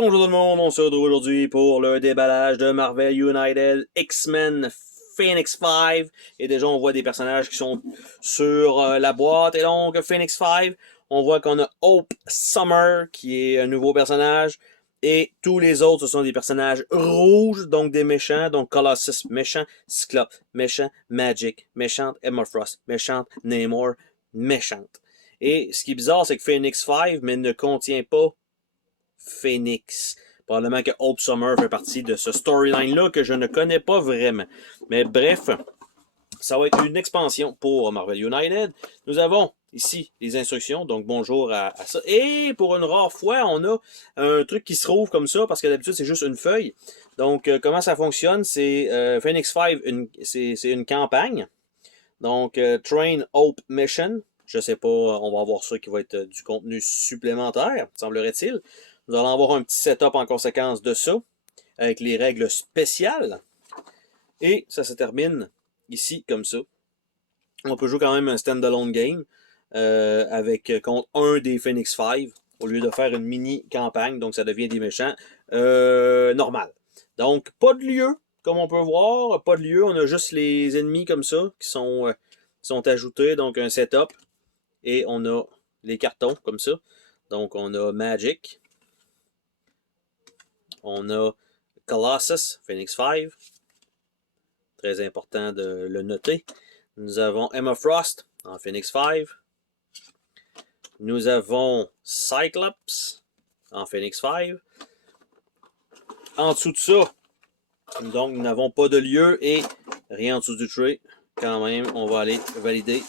Bonjour tout le monde, on se retrouve aujourd'hui pour le déballage de Marvel United X-Men Phoenix 5. Et déjà, on voit des personnages qui sont sur la boîte. Et donc, Phoenix 5, on voit qu'on a Hope Summer, qui est un nouveau personnage. Et tous les autres, ce sont des personnages rouges, donc des méchants. Donc, Colossus, méchant. Cyclope, méchant. Magic, méchante. Emma Frost, méchante. Namor, méchante. Et ce qui est bizarre, c'est que Phoenix 5, mais ne contient pas Phoenix. Probablement que Hope Summer fait partie de ce storyline-là que je ne connais pas vraiment. Mais bref, ça va être une expansion pour Marvel United. Nous avons ici les instructions, donc bonjour à ça. Et pour une rare fois, on a un truc qui se trouve comme ça, parce que d'habitude c'est juste une feuille. Donc comment ça fonctionne, c'est Phoenix 5, c'est une campagne. Donc Train Hope Mission. Je sais pas, on va avoir ça qui va être du contenu supplémentaire, semblerait-il. Nous allons avoir un petit setup en conséquence de ça, avec les règles spéciales. Et ça se termine ici, comme ça. On peut jouer quand même un standalone game, contre un des Phoenix 5, au lieu de faire une mini-campagne, donc ça devient des méchants normal. Donc, pas de lieu, comme on peut voir, pas de lieu, on a juste les ennemis comme ça, qui sont ajoutés, donc un setup, et on a les cartons, comme ça. Donc, on a Magic, on a Colossus, Phoenix 5. Très important de le noter. Nous avons Emma Frost en Phoenix 5. Nous avons Cyclops en Phoenix 5. En dessous de ça, donc nous n'avons pas de lieu et rien en dessous du tray. Quand même, on va aller valider.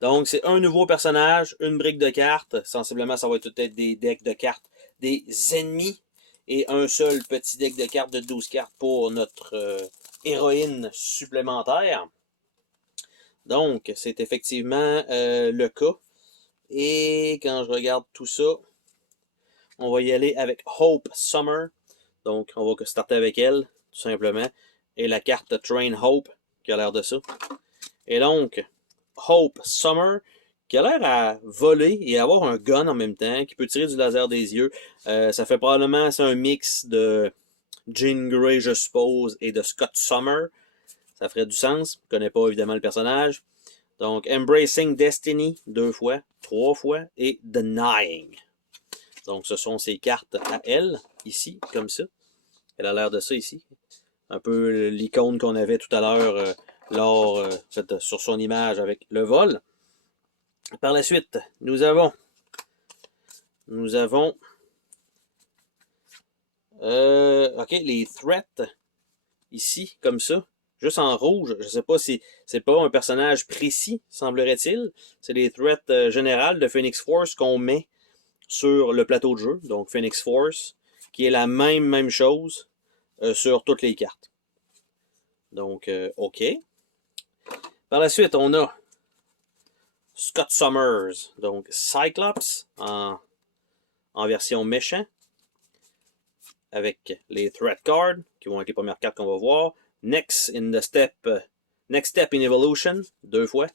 Donc, c'est un nouveau personnage, une brique de cartes. Sensiblement, ça va être peut-être des decks de cartes des ennemis. Et un seul petit deck de cartes de 12 cartes pour notre héroïne supplémentaire. Donc, c'est effectivement le cas. Et quand je regarde tout ça, on va y aller avec Hope Summer. Donc, on va starter avec elle, tout simplement. Et la carte Train Hope, qui a l'air de ça. Et donc, Hope Summer, qui a l'air à voler et avoir un gun en même temps, qui peut tirer du laser des yeux. Ça fait probablement, c'est un mix de Jean Grey, je suppose, et de Scott Summer. Ça ferait du sens. Je ne connais pas évidemment le personnage. Donc, Embracing Destiny, 2 fois, 3 fois, et Denying. Donc, ce sont ses cartes à elle, ici, comme ça. Elle a l'air de ça ici. Un peu l'icône qu'on avait tout à l'heure sur son image avec le vol. Par la suite, nous avons les threats ici, comme ça, juste en rouge. Je ne sais pas si c'est pas un personnage précis, semblerait-il. C'est les threats générales de Phoenix Force qu'on met sur le plateau de jeu. Donc Phoenix Force, qui est la même chose sur toutes les cartes. Donc, OK. Par la suite, on a Scott Summers, donc Cyclops en version méchant, avec les Threat Cards, qui vont être les premières cartes qu'on va voir. Next Step in Evolution, 2 fois.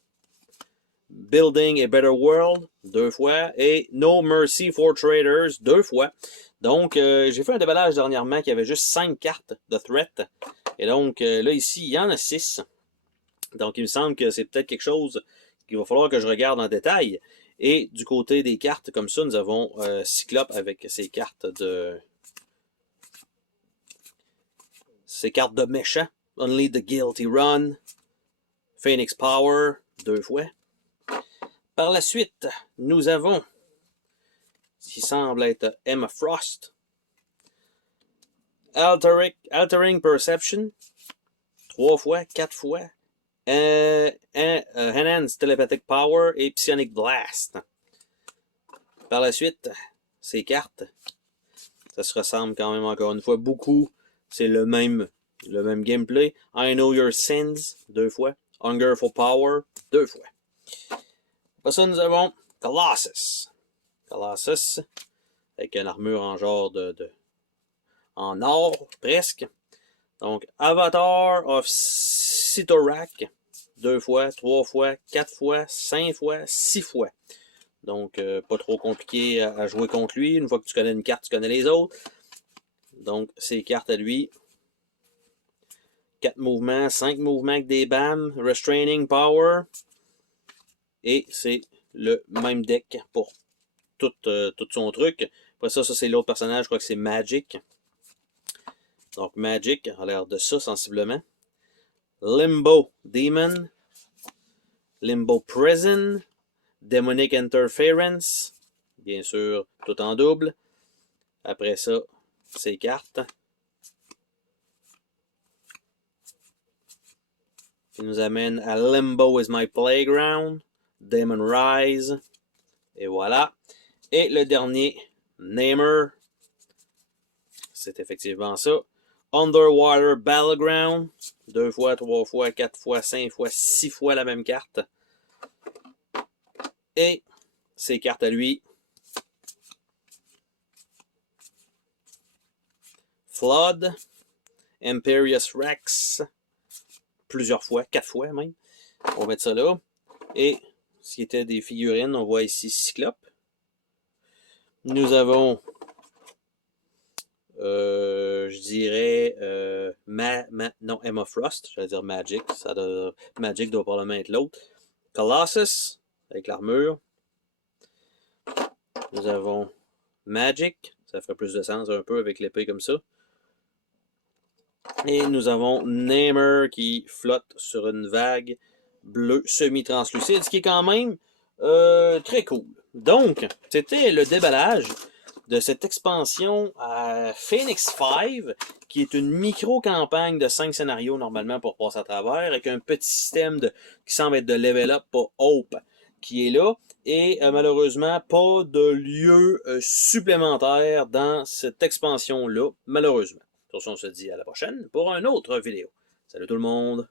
Building a Better World, 2 fois. Et No Mercy for Traders, 2 fois. Donc, j'ai fait un déballage dernièrement qui avait juste 5 cartes de Threat. Et donc, là, ici, il y en a 6. Donc, il me semble que c'est peut-être quelque chose qu'il va falloir que je regarde en détail. Et du côté des cartes, comme ça, nous avons Cyclope avec ses cartes de méchant. Only the Guilty Run. Phoenix Power, 2 fois. Par la suite, nous avons ce qui semble être Emma Frost. Altering Perception, 3 fois, 4 fois. Enhanced Telepathic Power et Psionic Blast. Par la suite, ces cartes, ça se ressemble quand même encore une fois beaucoup. C'est le même gameplay. I Know Your Sins, 2 fois. Hunger for Power, 2 fois. Après ça, nous avons Colossus. Colossus, avec une armure en genre en or, presque. Donc, Avatar of Sitorak, 2 fois, 3 fois, 4 fois, 5 fois, 6 fois. Donc, pas trop compliqué à jouer contre lui. Une fois que tu connais une carte, tu connais les autres. Donc, ses cartes à lui. 4 mouvements, 5 mouvements avec des BAM, Restraining Power. Et c'est le même deck pour tout son truc. Après ça, c'est l'autre personnage, je crois que c'est Magic. Donc Magic a l'air de ça sensiblement. Limbo Demon. Limbo Prison. Demonic Interference. Bien sûr, tout en double. Après ça, ses cartes. Qui nous amène à Limbo is my playground. Demon Rise. Et voilà. Et le dernier, Namer. C'est effectivement ça. Underwater Battleground. 2 fois, 3 fois, 4 fois, 5 fois, 6 fois la même carte. Et ses cartes à lui. Flood. Imperious Rex. Plusieurs fois, 4 fois même. On va mettre ça là. Et ce qui était des figurines, on voit ici Cyclope. Nous avons, je dirais, non, Emma Frost, j'allais dire Magic. Magic doit probablement être l'autre. Colossus, avec l'armure. Nous avons Magic, ça ferait plus de sens un peu avec l'épée comme ça. Et nous avons Namer qui flotte sur une vague bleue semi-translucide, ce qui est quand même très cool. Donc, c'était le déballage de cette expansion à Phoenix 5, qui est une micro-campagne de 5 scénarios normalement pour passer à travers, avec un petit système qui semble être de level up, pas hope, qui est là. Et malheureusement, pas de lieu supplémentaire dans cette expansion-là, malheureusement. Sur ce, on se dit à la prochaine pour une autre vidéo. Salut tout le monde!